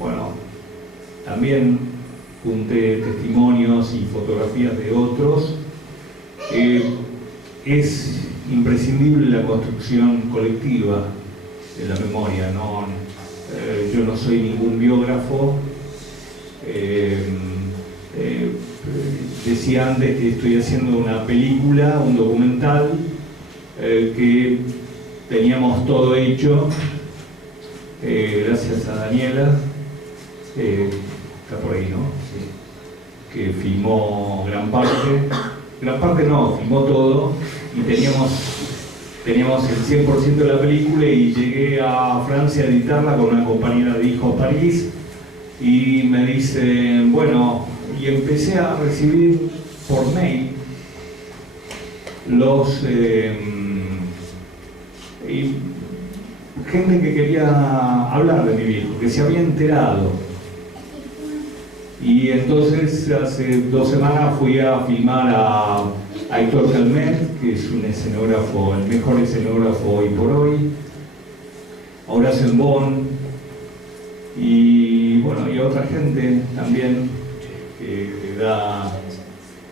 Bueno, también junté testimonios y fotografías de otros. Es imprescindible la construcción colectiva de la memoria, ¿no? Yo no soy ningún biógrafo. Decía antes que estoy haciendo una película, un documental, que teníamos todo hecho. Gracias a Daniela, está por ahí, ¿no? Sí. Que filmó gran parte no, filmó todo, y teníamos el 100% de la película, y llegué a Francia a editarla con una compañera de Hijos París, y me dicen, bueno, y empecé a recibir por mail gente que quería hablar de mi viejo, que se había enterado. Y entonces hace 2 semanas fui a filmar a Héctor Calmet, que es un escenógrafo, el mejor escenógrafo hoy por hoy, a Horacio Embón, y bueno, y a otra gente también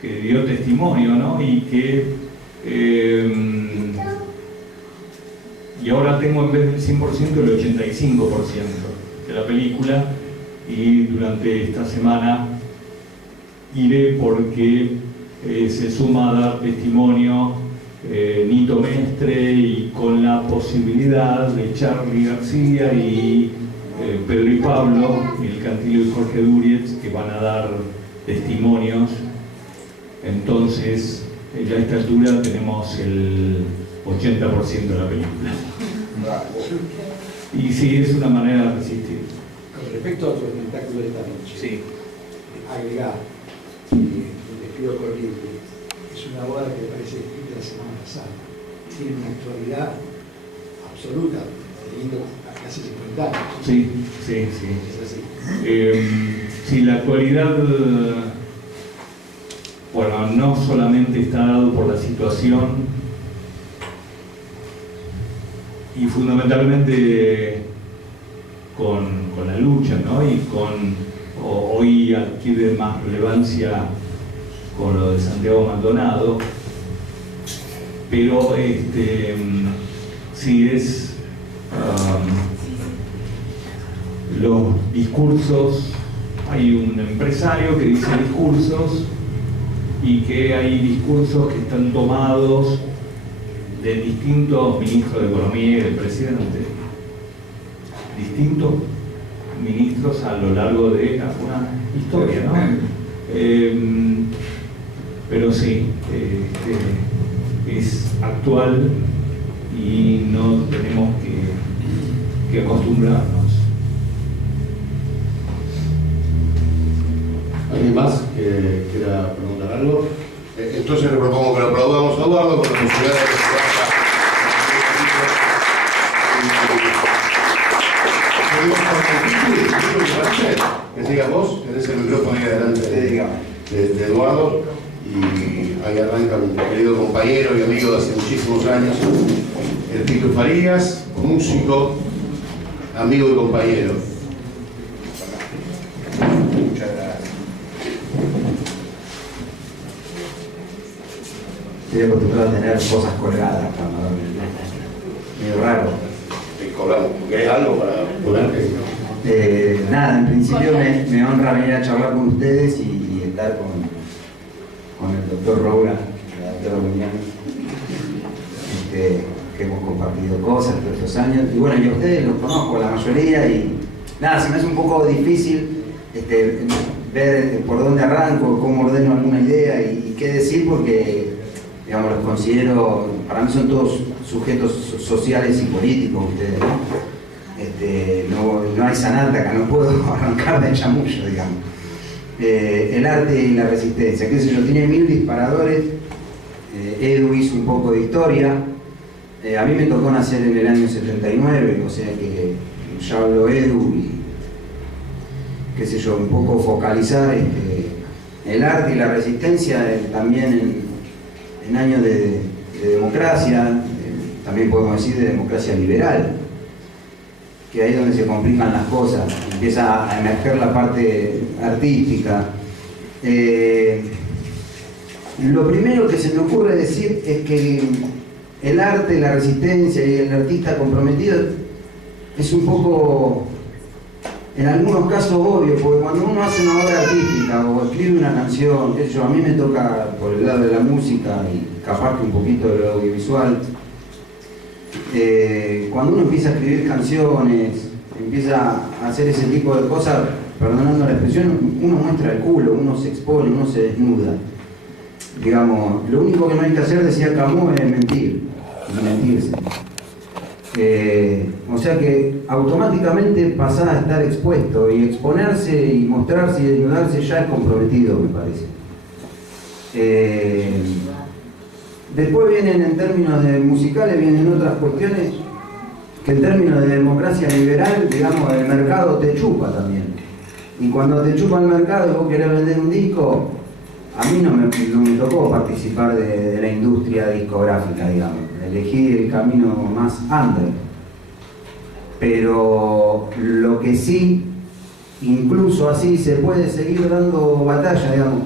que dio testimonio, ¿no? Y ahora tengo, en vez del 100%, el 85% de la película, y durante esta semana iré porque se suma a dar testimonio Nito Mestre, y con la posibilidad de Charly García y Pedro y Pablo, el Cantillo y Jorge Durietz, que van a dar testimonios. Entonces, ya a esta altura tenemos el 80% de la película. Y sí, es una manera de resistir. Con respecto a tu espectáculo de esta noche, sí, agregar un despido corriente, es una boda que parece escrita la semana pasada, tiene una actualidad absoluta, teniendo casi 50 años. Sí, sí, sí. Es así. Sí, la actualidad, bueno, no solamente está dado por la situación, y fundamentalmente con la lucha, ¿no? Y hoy adquiere más relevancia con lo de Santiago Maldonado, pero sí es los discursos. Hay un empresario que dice discursos, y que hay discursos que están tomados de distintos ministros de Economía y del presidente, distintos ministros a lo largo de una historia, ¿no? Pero sí, es actual, y no tenemos que acostumbrarnos. ¿Alguien más que quiera preguntar algo? Entonces le propongo que lo aplaudamos a Eduardo con la posibilidad de que sigas vos, tenés el micrófono ahí adelante de Eduardo, y ahí arranca mi querido compañero y amigo de hace muchísimos años, el Tito Farías, músico, amigo y compañero. Muchas gracias. Estoy acostumbrado a tener cosas colgadas cuando medio raro. Cobramos, porque hay algo para ponerte. Nada, en principio me honra venir a charlar con ustedes y estar con el doctor Roura, la doctora Buñán, que hemos compartido cosas todos estos años. Y bueno, y a ustedes los conozco, la mayoría, y nada, se me hace un poco difícil ver por dónde arranco, cómo ordeno alguna idea y qué decir, porque digamos, los considero, para mí son todos sujetos sociales y políticos ustedes, ¿no? No hay sanata acá, no puedo arrancar de chamullo, digamos. El arte y la resistencia, qué sé yo, tiene 1000 disparadores. Edu hizo un poco de historia. A mí me tocó nacer en el año 79, o sea que ya habló Edu, y qué sé yo, un poco focalizar el arte y la resistencia también en años de democracia, también podemos decir de democracia liberal. que ahí es donde se complican las cosas, empieza a emerger la parte artística. Lo primero que se me ocurre decir es que el arte, la resistencia y el artista comprometido es un poco, en algunos casos, obvio, porque cuando uno hace una obra artística o escribe una canción, qué sé yo, a mí me toca por el lado de la música y capaz que un poquito de lo audiovisual, cuando uno empieza a escribir canciones, empieza a hacer ese tipo de cosas, perdonando la expresión, uno muestra el culo, uno se expone, uno se desnuda. Digamos, lo único que no hay que hacer, decía Camus, es mentir, y mentirse. O sea que automáticamente pasar a estar expuesto y exponerse y mostrarse y desnudarse ya es comprometido, me parece. Después vienen, en términos de musicales, vienen otras cuestiones que en términos de democracia liberal, digamos, el mercado te chupa también. Y cuando te chupa el mercado y vos querés vender un disco, a mí no me tocó participar de la industria discográfica, digamos. Elegí el camino más under. Pero lo que sí, incluso así, se puede seguir dando batalla, digamos.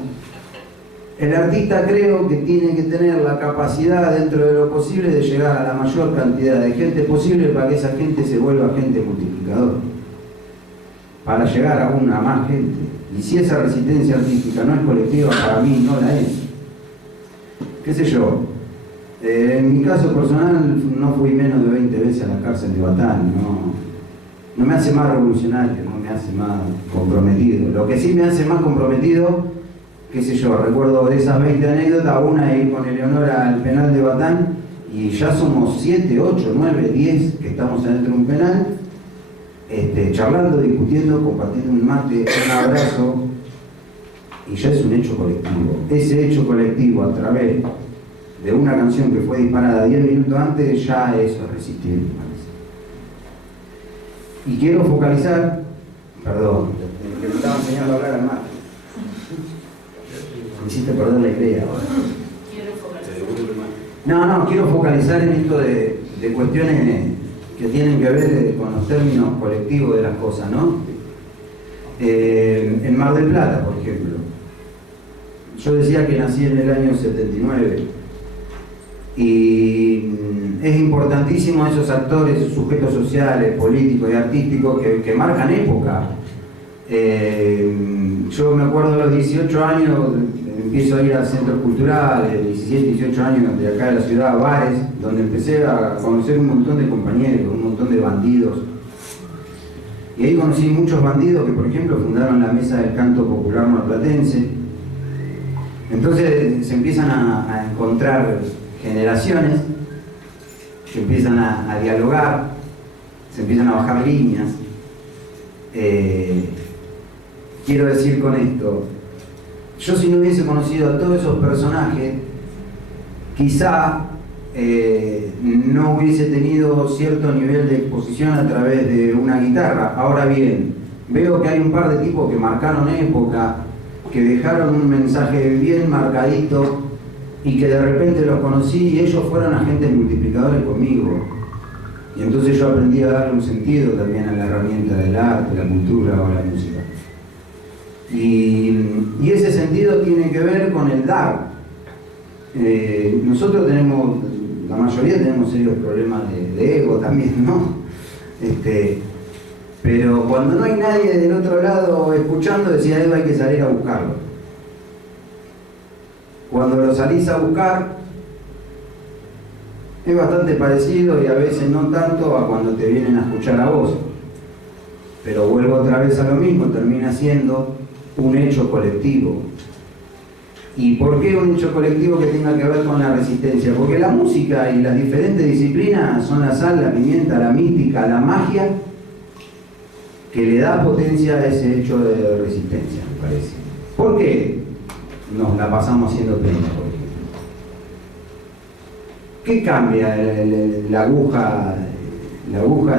El artista creo que tiene que tener la capacidad dentro de lo posible de llegar a la mayor cantidad de gente posible para que esa gente se vuelva agente multiplicador. Para llegar a más gente. Y si esa resistencia artística no es colectiva, para mí no la es. ¿Qué sé yo? En mi caso personal no fui menos de 20 veces a la cárcel de Batán. No me hace más revolucionario, no me hace más comprometido. Lo que sí me hace más comprometido, qué sé yo, recuerdo de esas 20 anécdotas, una de ir con Eleonora al penal de Batán y ya somos 7, 8, 9, 10 que estamos adentro de un penal, charlando, discutiendo, compartiendo un mate, un abrazo, y ya es un hecho colectivo. Ese hecho colectivo a través de una canción que fue disparada 10 minutos antes, ya eso es resistir, me parece. Y quiero focalizar, perdón, que me estaba enseñando a hablar al mate. Me hiciste perder la idea ahora. No, quiero focalizar en esto de cuestiones que tienen que ver con los términos colectivos de las cosas, ¿no? En Mar del Plata, por ejemplo. Yo decía que nací en el año 79 y es importantísimo esos actores, esos sujetos sociales, políticos y artísticos que marcan época. Yo me acuerdo a los 18 años, empiezo a ir a centros culturales, 17, 18 años de acá de la ciudad, bares, donde empecé a conocer un montón de compañeros, un montón de bandidos. Y ahí conocí muchos bandidos que, por ejemplo, fundaron la Mesa del Canto Popular Marplatense. Entonces se empiezan a encontrar generaciones que empiezan a dialogar, se empiezan a bajar líneas. Quiero decir con esto, yo si no hubiese conocido a todos esos personajes, quizá no hubiese tenido cierto nivel de exposición a través de una guitarra. Ahora bien, veo que hay un par de tipos que marcaron época, que dejaron un mensaje bien marcadito y que de repente los conocí y ellos fueron agentes multiplicadores conmigo. Y entonces yo aprendí a darle un sentido también a la herramienta del arte, la cultura o la música. Y ese sentido tiene que ver con el dar. Nosotros tenemos, la mayoría tenemos serios problemas de ego también, ¿no? Pero cuando no hay nadie del otro lado escuchando, decía Eva, hay que salir a buscarlo. Cuando lo salís a buscar, es bastante parecido y a veces no tanto a cuando te vienen a escuchar a vos. Pero vuelvo otra vez a lo mismo, termina siendo un hecho colectivo. ¿Y por qué un hecho colectivo que tenga que ver con la resistencia? Porque la música y las diferentes disciplinas son la sal, la pimienta, la mística, la magia que le da potencia a ese hecho de resistencia, me parece. ¿Por qué nos la pasamos haciendo peña, por ejemplo? ¿Qué cambia la aguja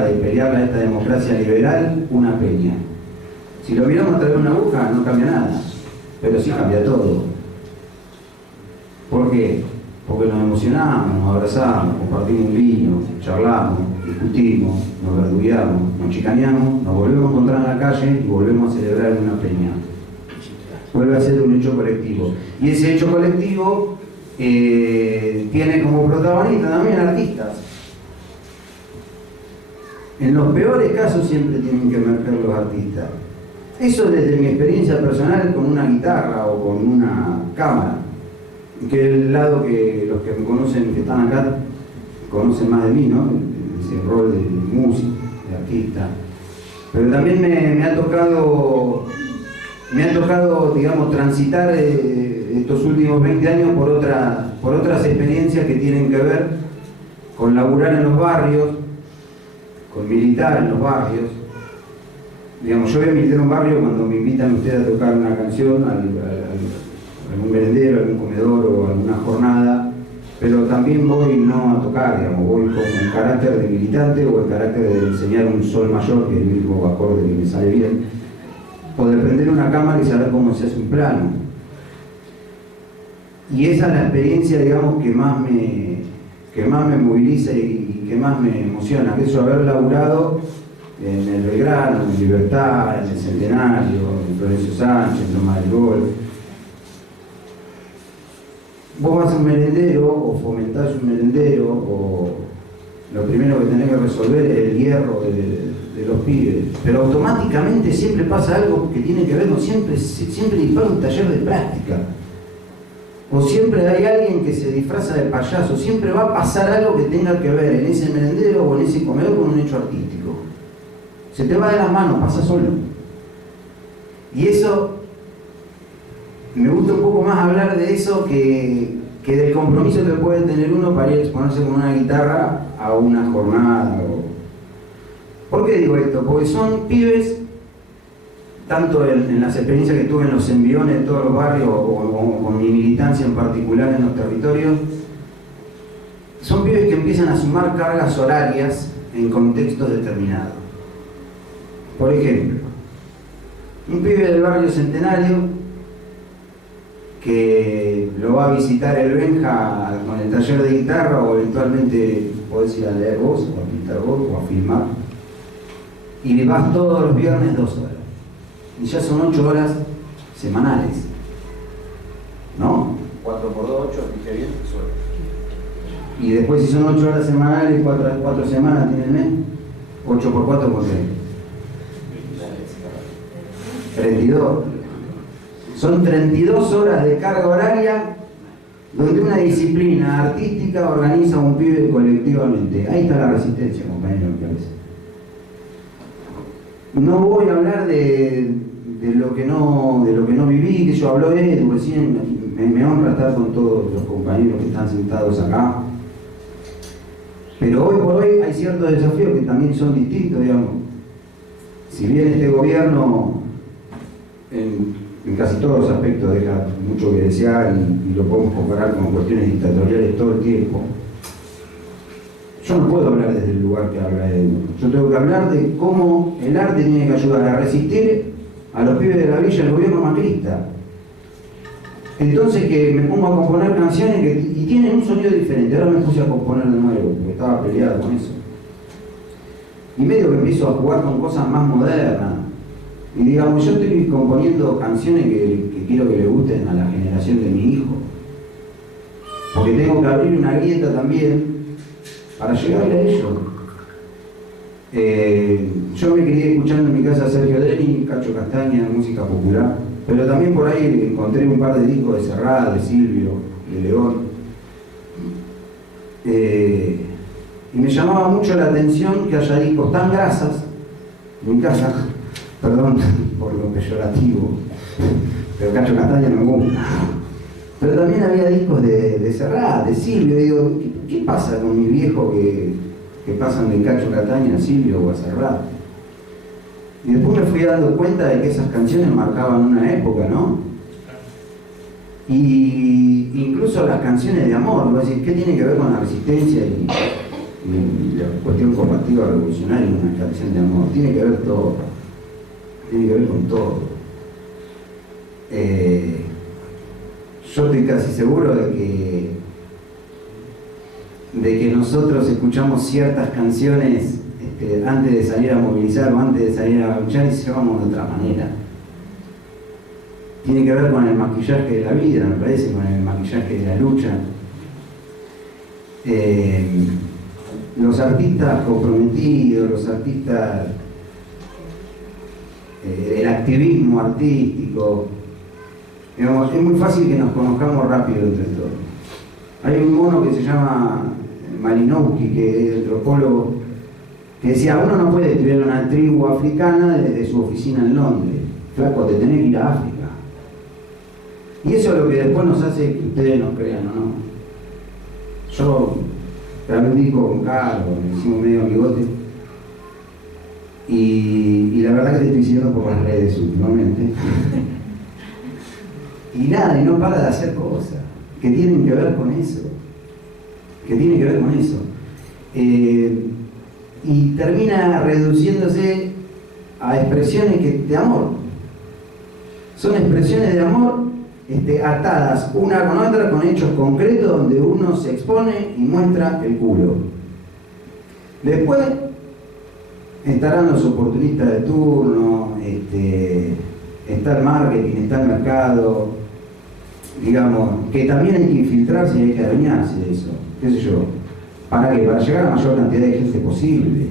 de pelear a esta democracia liberal? Una peña. Si lo miramos a través de una aguja, no cambia nada, pero sí cambia todo. ¿Por qué? porque nos emocionamos, nos abrazamos, compartimos un vino, charlamos, discutimos, nos verdugueamos, nos chicaneamos, nos volvemos a encontrar en la calle y volvemos a celebrar en una peña. Vuelve a ser un hecho colectivo. Y ese hecho colectivo tiene como protagonista también artistas. En los peores casos siempre tienen que emerger los artistas. Eso desde mi experiencia personal con una guitarra o con una cámara, que es el lado que los que me conocen, que están acá, conocen más de mí, ¿no? Ese rol de músico, de artista. Pero también me ha tocado, digamos, transitar estos últimos 20 años por otras experiencias que tienen que ver con laburar en los barrios, con militar en los barrios. Digamos, yo voy a militar en un barrio cuando me invitan ustedes a tocar una canción, algún merendero, algún comedor o alguna jornada, pero también voy no a tocar, digamos, voy con el carácter de militante o el carácter de enseñar un sol mayor, que es el mismo acorde que me sale bien, o de prender una cámara y saber cómo se hace un plano. Y esa es la experiencia, digamos, que más me moviliza y que más me emociona, que es haber laburado en el Belgrano, en Libertad, en el Centenario, en Florencio Sánchez, en Loma del Gol. Vos vas a un merendero o fomentás un merendero, o lo primero que tenés que resolver es el hierro de los pibes, pero automáticamente siempre pasa algo que tiene que ver con siempre dispara un taller de práctica, o siempre hay alguien que se disfraza de payaso, siempre va a pasar algo que tenga que ver en ese merendero o en ese comedor con un hecho artístico. Se te va de las manos, pasa solo. Y eso, me gusta un poco más hablar de eso que del compromiso que puede tener uno para ir a exponerse con una guitarra a una jornada. ¿Por qué digo esto? Porque son pibes, tanto en las experiencias que tuve en los enviones de todos los barrios o con mi militancia en particular en los territorios, son pibes que empiezan a sumar cargas horarias en contextos determinados. Por ejemplo, un pibe del barrio Centenario que lo va a visitar el Benja con el taller de guitarra, o eventualmente podés ir a leer vos, o a pintar vos, o a filmar, y le vas todos los viernes 2 horas. Y ya son 8 horas semanales. ¿No? 4 por 2, 8, dije bien, suerte. Y después, si son 8 horas semanales, 4 semanas tiene el mes, 8 por 4 por 32. Son 32 horas de carga horaria donde una disciplina artística organiza a un pibe colectivamente. Ahí está la resistencia, compañero, me parece. No voy a hablar de lo que no viví, que yo habló Edu recién. Me honra estar con todos los compañeros que están sentados acá. Pero hoy por hoy hay ciertos desafíos que también son distintos, digamos. Si bien este gobierno en casi todos los aspectos deja mucho que desear y lo podemos comparar con cuestiones dictatoriales todo el tiempo, yo no puedo hablar desde el lugar que habla él. Yo tengo que hablar de cómo el arte tiene que ayudar a resistir a los pibes de la villa del gobierno macrista. Entonces, que me pongo a componer canciones y tienen un sonido diferente. Ahora me puse a componer de nuevo porque estaba peleado con eso. Y medio que empiezo a jugar con cosas más modernas. Y digamos, yo estoy componiendo canciones que quiero que le gusten a la generación de mi hijo. Porque tengo que abrir una grieta también para llegarle a ellos. Yo me crié escuchando en mi casa a Sergio Denis, Cacho Castaña, música popular. Pero también por ahí encontré un par de discos de Serrat, de Silvio, de León. Y me llamaba mucho la atención que haya discos tan grasas en mi casa. Perdón por lo peyorativo, pero Cacho Castaña me gusta. Pero también había discos de Serrat, de Silvio. Y digo, ¿qué pasa con mis viejos que pasan de Cacho Castaña a Silvio o a Serrat? Y después me fui dando cuenta de que esas canciones marcaban una época, ¿no? Y incluso las canciones de amor, ¿no? Es decir, ¿qué tiene que ver con la resistencia y la cuestión combativa revolucionaria en una canción de amor? Tiene que ver todo. Tiene que ver con todo. Yo estoy casi seguro de que de que nosotros escuchamos ciertas canciones antes de salir a movilizar o antes de salir a luchar y se llamamos de otra manera. Tiene que ver con el maquillaje de la vida, me parece, con el maquillaje de la lucha. Los artistas comprometidos, los artistas, el activismo artístico, digamos, es muy fácil que nos conozcamos rápido entre todos. Hay un mono que se llama Malinowski, que es antropólogo, que decía, uno no puede estudiar una tribu africana desde su oficina en Londres. Flaco, te tenés que ir a África. Y eso es lo que después nos hace que ustedes nos crean, ¿o no? Yo realmente con Carlos, me hicimos medio amigote. Y la verdad que te estoy siguiendo por las redes últimamente. Y nada, y no para de hacer cosas que tienen que ver con eso. Y termina reduciéndose a expresiones de amor. Son expresiones de amor atadas una con otra con hechos concretos donde uno se expone y muestra el culo. Después estarán los oportunistas de turno, está el marketing, está el mercado, digamos, que también hay que infiltrarse y hay que adueñarse de eso, qué sé yo. ¿Para qué? Para llegar a la mayor cantidad de gente posible.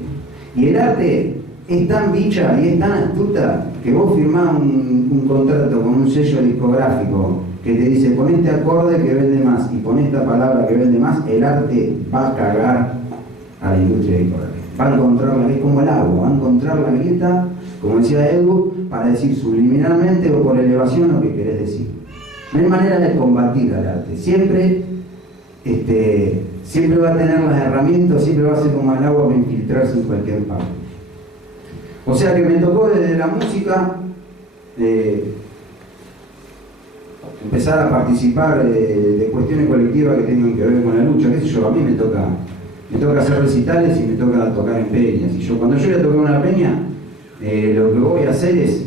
Y el arte es tan bicha y es tan astuta que vos firmás un contrato con un sello discográfico que te dice pon este acorde que vende más y pon esta palabra que vende más, el arte va a cagar a la industria discográfica. Va a encontrar, es como el agua, va a encontrar la grieta, como decía Edu, para decir subliminalmente o por elevación lo que querés decir. No hay manera de combatir al arte. Siempre va a tener las herramientas, siempre va a ser como el agua, va a infiltrarse en cualquier parte. O sea que me tocó desde la música empezar a participar de cuestiones colectivas que tengan que ver con la lucha, qué sé yo, a mí me toca hacer recitales y me toca tocar en peñas. Y cuando yo voy a tocar una peña, lo que voy a hacer es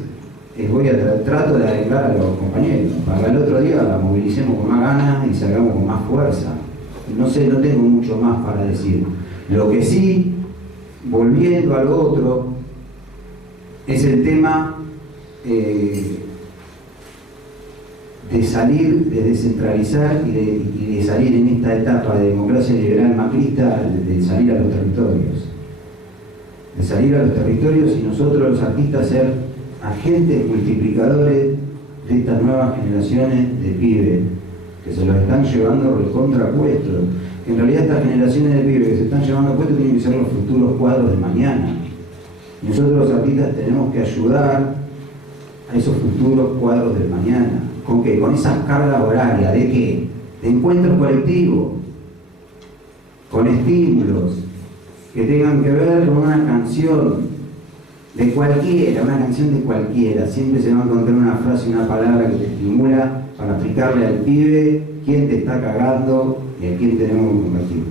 trato de arreglar a los compañeros, para que el otro día la movilicemos con más ganas y salgamos con más fuerza. No sé, no tengo mucho más para decir. Lo que sí, volviendo al otro, es el tema de salir, de descentralizar y de salir en esta etapa de democracia liberal macrista, de salir a los territorios. De salir a los territorios y nosotros los artistas ser agentes multiplicadores de estas nuevas generaciones de pibes que se los están llevando recontra puestos. En realidad estas generaciones de pibes que se están llevando puestos tienen que ser los futuros cuadros de mañana. Y nosotros los artistas tenemos que ayudar a esos futuros cuadros del mañana. ¿Con qué? Con esas cargas horarias. ¿De qué? De encuentros colectivos, con estímulos que tengan que ver con una canción de cualquiera, una canción de cualquiera. Siempre se va a encontrar una frase, una palabra que te estimula para explicarle al pibe quién te está cagando y a quién tenemos que combatir.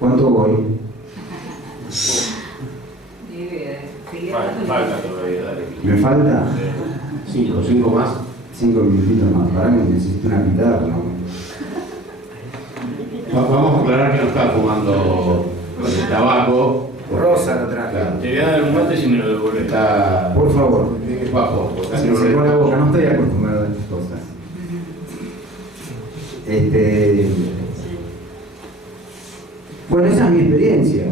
¿Cuánto voy? Falta todavía, dale. ¿Me falta? 5 más. 5 minutitos más. Para que necesito una pitada, ¿no? Vamos a aclarar que no está fumando el tabaco. Rosa lo traje. Claro. Te voy a dar un mate si me lo devuelves. Está. Por favor. Es bajo. Se me secó la boca, no estoy acostumbrado a estas cosas. Bueno, esa es mi experiencia.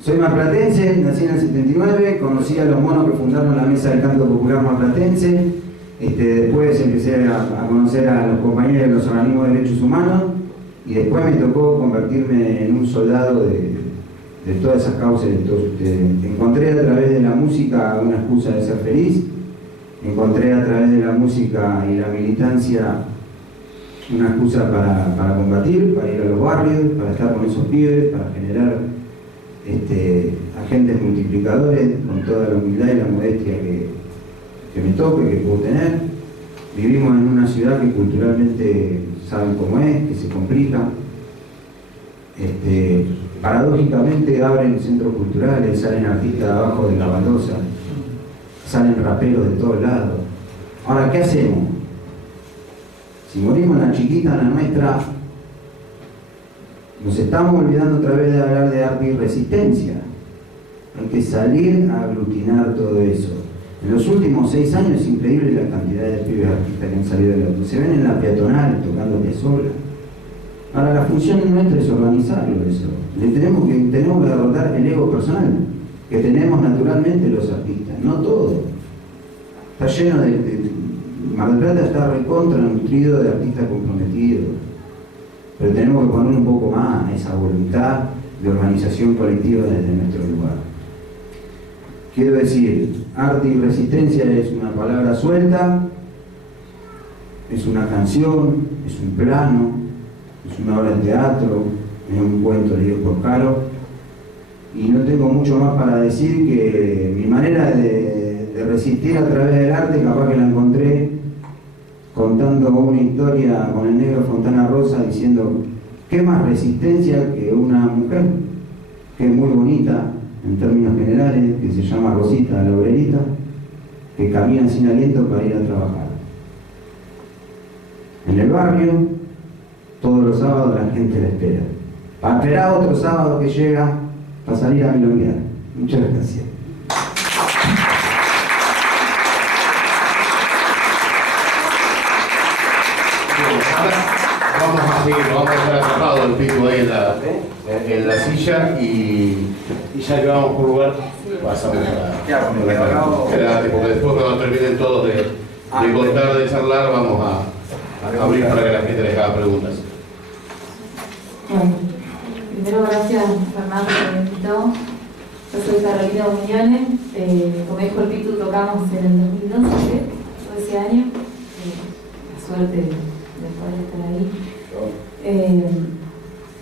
Soy marplatense, nací en el 79, conocí a los monos que fundaron la Mesa del Canto Popular marplatense. Después empecé a conocer a los compañeros de los organismos de derechos humanos y después me tocó convertirme en un soldado de todas esas causas de todos ustedes. Encontré a través de la música una excusa de ser feliz, encontré a través de la música y la militancia una excusa para combatir, para ir a los barrios, para estar con esos pibes, para generar agentes multiplicadores con toda la humildad y la modestia que me toque, que puedo tener. Vivimos en una ciudad que culturalmente saben cómo es, que se complica. Paradójicamente abren centros culturales, salen artistas de abajo de la baldosa, salen raperos de todos lados. Ahora, ¿qué hacemos? Si morimos en la chiquita, en la nuestra, nos estamos olvidando otra vez de hablar de arte y resistencia. Hay que salir a aglutinar todo eso. En los últimos 6 años es increíble la cantidad de pibes artistas que han salido de la... Se ven en la peatonal tocando Piazzolla. Ahora, la función nuestra es organizarlo eso. Tenemos que derrotar el ego personal que tenemos naturalmente los artistas, no todo. Está lleno Mar del Plata está recontra nutrido de artistas comprometidos, pero tenemos que poner un poco más esa voluntad de organización colectiva desde nuestro lugar. Quiero decir, arte y resistencia es una palabra suelta, es una canción, es un plano, es una obra de teatro, es un cuento leído por Caro, y no tengo mucho más para decir que mi manera de resistir a través del arte, capaz que la encontré contando una historia con el negro Fontana Rosa diciendo qué más resistencia que una mujer que es muy bonita en términos generales, que se llama Rosita la obrerita, que camina sin aliento para ir a trabajar. En el barrio, todos los sábados la gente la espera. Para esperar otro sábado que llega para salir a milonguear. Muchas gracias. Vamos a seguir, vamos a dejar atrapado el pico ahí en la silla y ya que vamos por lugar, pasamos a la cara. Porque después cuando terminen todos de contar, de charlar, vamos a abrir para que la gente les haga preguntas. Bueno, primero gracias Fernando por me invitó. Yo soy Carolina Muñones, como dijo el Pitu, tocamos en el 2012, todo ese año. La suerte de poder estar ahí.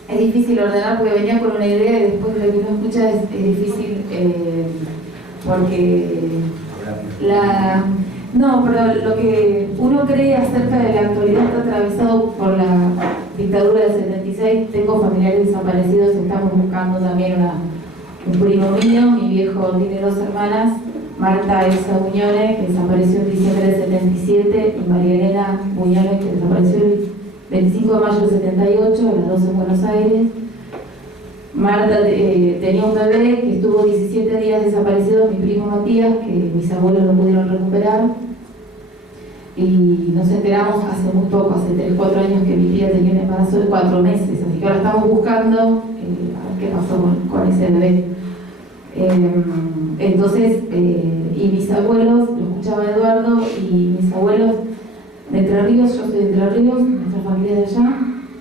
Es difícil ordenar porque venía con una idea y después lo que uno escucha es difícil porque no, pero lo que uno cree acerca de la actualidad está atravesado por la dictadura del 76. Tengo familiares desaparecidos, estamos buscando también un primo mío, mi viejo tiene 2 hermanas, Marta Elsa Muñones, que desapareció en diciembre del 77, y María Elena Muñones, que desapareció el 25 de mayo del 78, a las 2 en Buenos Aires. Marta tenía un bebé que estuvo 17 días desaparecido, mi primo Matías, que mis abuelos lo pudieron recuperar. Y nos enteramos hace muy poco, hace 3-4 años, que mi tía tenía un embarazo de 4 meses. Así que ahora estamos buscando a ver qué pasó con ese bebé. Entonces, y mis abuelos, lo escuchaba Eduardo, y mis abuelos de Entre Ríos, yo soy de Entre Ríos, nuestra familia de allá,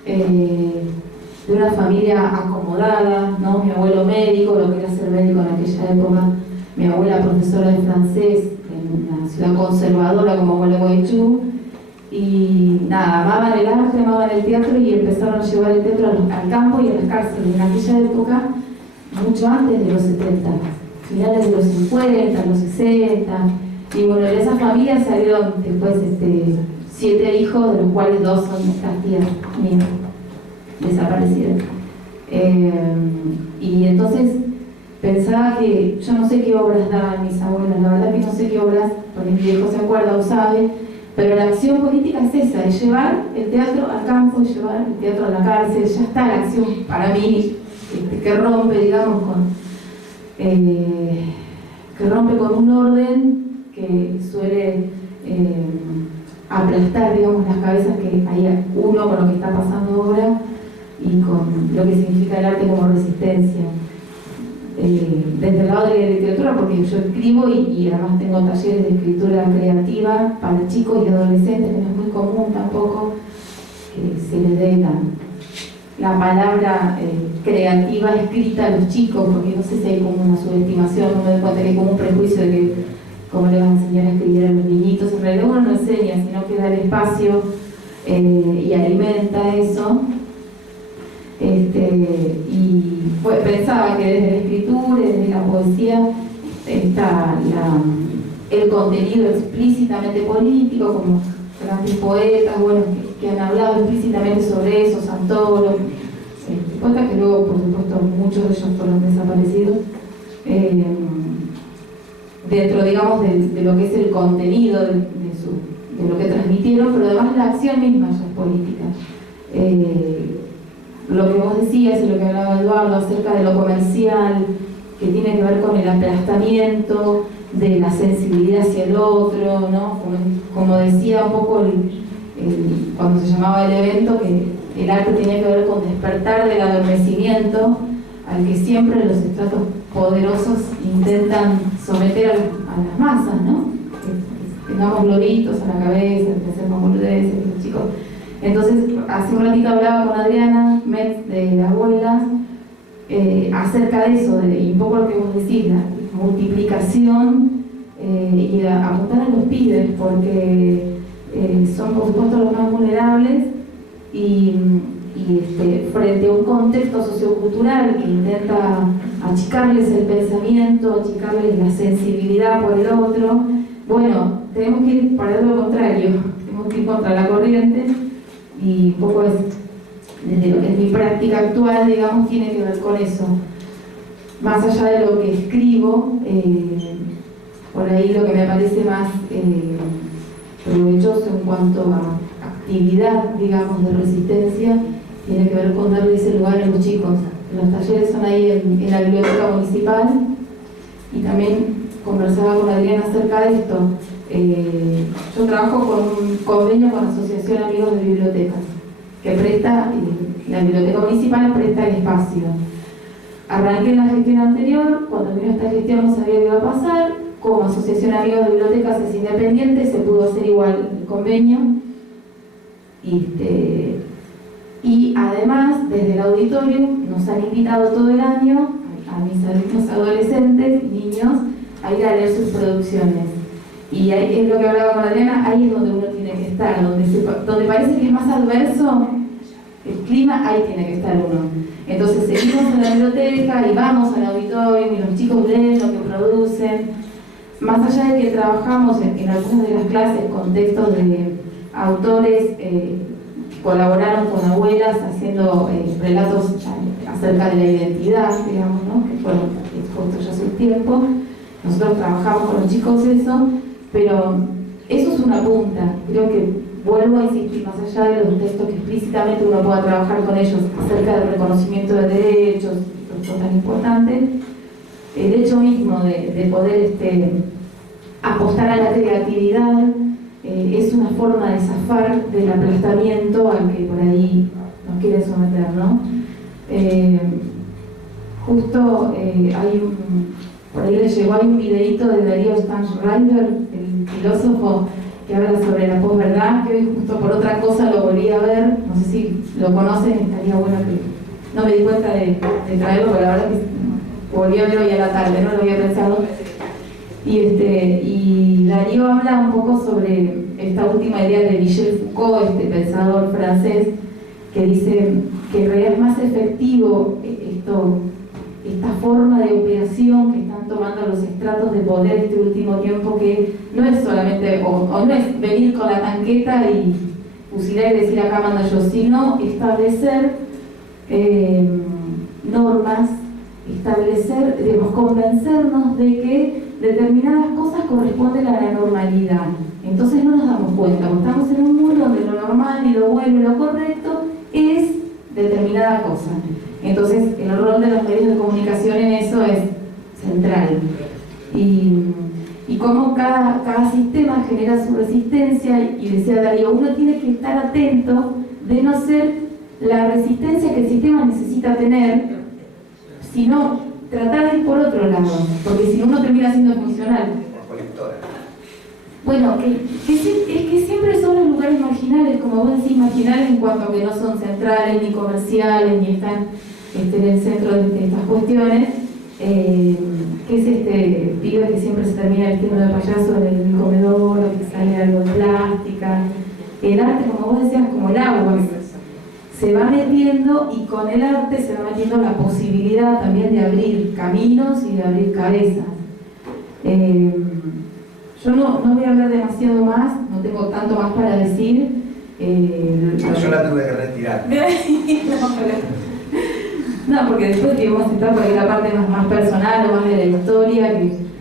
de una familia acomodada, ¿no? Mi abuelo médico, lo que era ser médico en aquella época, mi abuela profesora de francés en una ciudad conservadora como Gualeguaychú, y nada, amaban el arte, amaban el teatro y empezaron a llevar el teatro al campo y a las cárceles. En aquella época, mucho antes de los 70, finales de los 50, los 60, y bueno, de esa familia salieron después 7 hijos, de los cuales 2 son estas tías mías desaparecidas. Y entonces pensaba que yo no sé qué obras daban mis abuelos, la verdad que no sé qué obras, porque mi viejo se acuerda o sabe, pero la acción política es esa, es llevar el teatro al campo, es llevar el teatro a la cárcel. Ya está la acción para mí, que rompe, digamos, que rompe con un orden que suele aplastar, digamos, las cabezas que hay uno con lo que está pasando ahora y con lo que significa el arte como resistencia. Desde el lado de la literatura, porque yo escribo y además tengo talleres de escritura creativa para chicos y adolescentes, que no es muy común tampoco que se les dé la palabra creativa escrita a los chicos, porque no sé si hay como una subestimación, no me doy cuenta que hay como un prejuicio de que cómo le van a enseñar a escribir a los niñitos. En realidad uno no enseña, sino que da el espacio y alimenta eso. Y pues, pensaba que desde la escritura, desde la poesía, está el contenido explícitamente político, como grandes poetas, bueno, que han hablado explícitamente sobre eso, Santoro, poetas que luego, por supuesto, muchos de ellos fueron desaparecidos. Dentro, digamos, de lo que es el contenido de lo que transmitieron, pero además la acción misma ya es política. Lo que vos decías y lo que hablaba Eduardo acerca de lo comercial, que tiene que ver con el aplastamiento, de la sensibilidad hacia el otro, ¿no? Como decía un poco cuando se llamaba el evento, que el arte tenía que ver con despertar del adormecimiento al que siempre los estratos poderosos intentan someter a las masas, ¿no? Que tengamos gloritos a la cabeza, que hacemos boludeces, los chicos. Entonces, hace un ratito hablaba con Adriana Metz de Abuelas acerca de eso, y un poco lo que vos decís, la multiplicación y apuntar a los pibes, porque son por supuesto los más vulnerables y frente a un contexto sociocultural que intenta achicarles el pensamiento, achicarles la sensibilidad por el otro, bueno, tenemos que ir para lo contrario, tenemos que ir contra la corriente, y un poco en mi práctica actual, digamos, tiene que ver con eso. Más allá de lo que escribo, por ahí lo que me parece más provechoso en cuanto a actividad, digamos, de resistencia, tiene que ver con darle ese lugar a los chicos. Los talleres son ahí en la biblioteca municipal, y también conversaba con Adriana acerca de esto. Yo trabajo con un convenio con la Asociación Amigos de Bibliotecas, que presta, la biblioteca municipal presta el espacio. Arranqué en la gestión anterior, cuando vino esta gestión no sabía qué iba a pasar. Como Asociación Amigos de Bibliotecas es independiente, se pudo hacer igual el convenio. Y además, desde el auditorium nos han invitado todo el año a mis alumnos adolescentes, niños, a ir a leer sus producciones. Y ahí es lo que hablaba con Adriana, ahí es donde uno tiene que estar, donde parece que es más adverso el clima, ahí tiene que estar uno. Entonces seguimos en la biblioteca y vamos al auditorio y los chicos leen lo que producen. Más allá de que trabajamos en algunas de las clases con textos de autores que colaboraron con abuelas haciendo relatos acerca de la identidad, digamos, ¿no? Que fueron expuestos ya hace un tiempo. Nosotros trabajamos con los chicos eso, pero eso es una punta. Creo que vuelvo a insistir, más allá de los textos que explícitamente uno pueda trabajar con ellos acerca del reconocimiento de derechos, esto tan importante, el hecho mismo de poder apostar a la creatividad es una forma de zafar del aplastamiento al que por ahí nos quiere someter, ¿no? Justo por ahí les llegó, hay un videíto de Darío Stanschreiber, el filósofo, que habla sobre la posverdad, que hoy justo por otra cosa lo volví a ver, no sé si lo conocen, estaría bueno que... No me di cuenta de traerlo, pero la verdad que volví a verlo hoy a la tarde, no lo había pensado. Y Darío habla un poco sobre esta última idea de Michel Foucault, este pensador francés, que dice que en realidad es más efectivo esta forma de operación que están tomando los estratos de poder este último tiempo, que no es solamente, o no es venir con la tanqueta y fusilar y decir acá mando yo, sino establecer normas, convencernos de que determinadas cosas corresponden a la normalidad. Entonces no nos damos cuenta, porque estamos en un mundo donde lo normal y lo bueno y lo correcto es determinada cosa. Entonces el rol de los medios de comunicación en eso es central. Y cómo cada sistema genera su resistencia, y decía Darío, uno tiene que estar atento de no ser la resistencia que el sistema necesita tener, sino tratar de ir por otro lado, porque si no uno termina siendo funcional. Bueno, es que siempre son los lugares marginales, como vos decís, marginales en cuanto a que no son centrales, ni comerciales, ni están en el centro de estas cuestiones, que es este pibe que siempre se termina vistiendo de payaso en el comedor, o que sale algo de plástica. El arte, como vos decías, como el agua, se va metiendo, y con el arte se va metiendo la posibilidad también de abrir caminos y de abrir cabezas. Yo no voy a hablar demasiado más, no tengo tanto más para decir. Yo la tuve que retirar. No, porque después que vamos a entrar por ahí la parte más personal o más de la historia,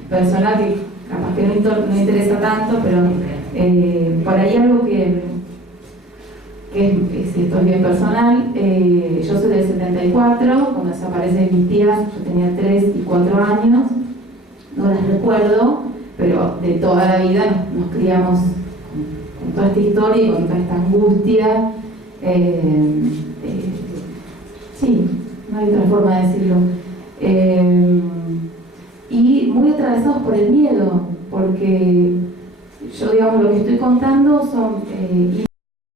personal, que capaz que no interesa tanto, pero Por ahí algo que esto es bien personal, yo soy del 74, cuando desaparecen mis tías, yo tenía 3 y 4 años, no las recuerdo, pero de toda la vida nos criamos con toda esta historia y con toda esta angustia. Sí, no hay otra forma de decirlo. Y muy atravesados por el miedo, porque yo, digamos, lo que estoy contando son